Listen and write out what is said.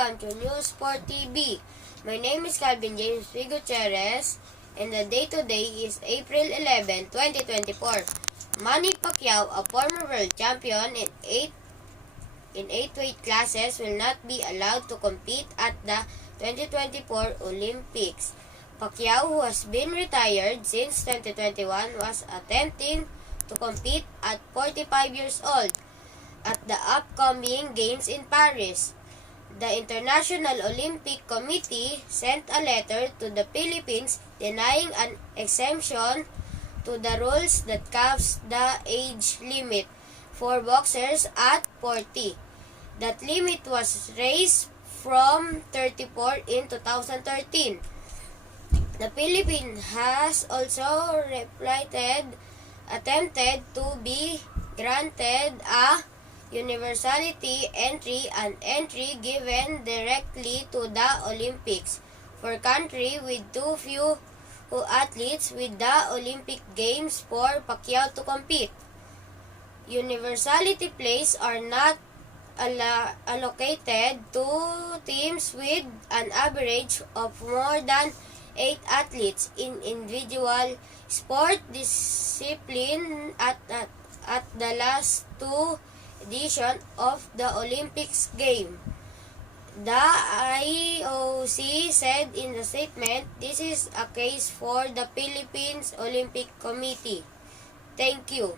welcome to News 4 TV. My name is Calvin James P. Gutierrez, and the date today is April 11, 2024. Manny Pacquiao, a former world champion in eight weight classes, will not be allowed to compete at the 2024 Olympics. Pacquiao, who has been retired since 2021, was attempting to compete at 45 years old at the upcoming Games in Paris. The International Olympic Committee sent a letter to the Philippines denying an exemption to the rules that caps the age limit for boxers at 40. That limit was raised from 34 in 2013. The Philippines has also attempted to be granted a universality entry, an entry given directly to the Olympics for country with too few athletes with the Olympic Games for Pacquiao to compete. Universality places are not allocated to teams with an average of more than 8 athletes in individual sport discipline at the last two edition of the Olympics game. The IOC said in the statement, this is a case for the Philippines Olympic Committee. Thank you.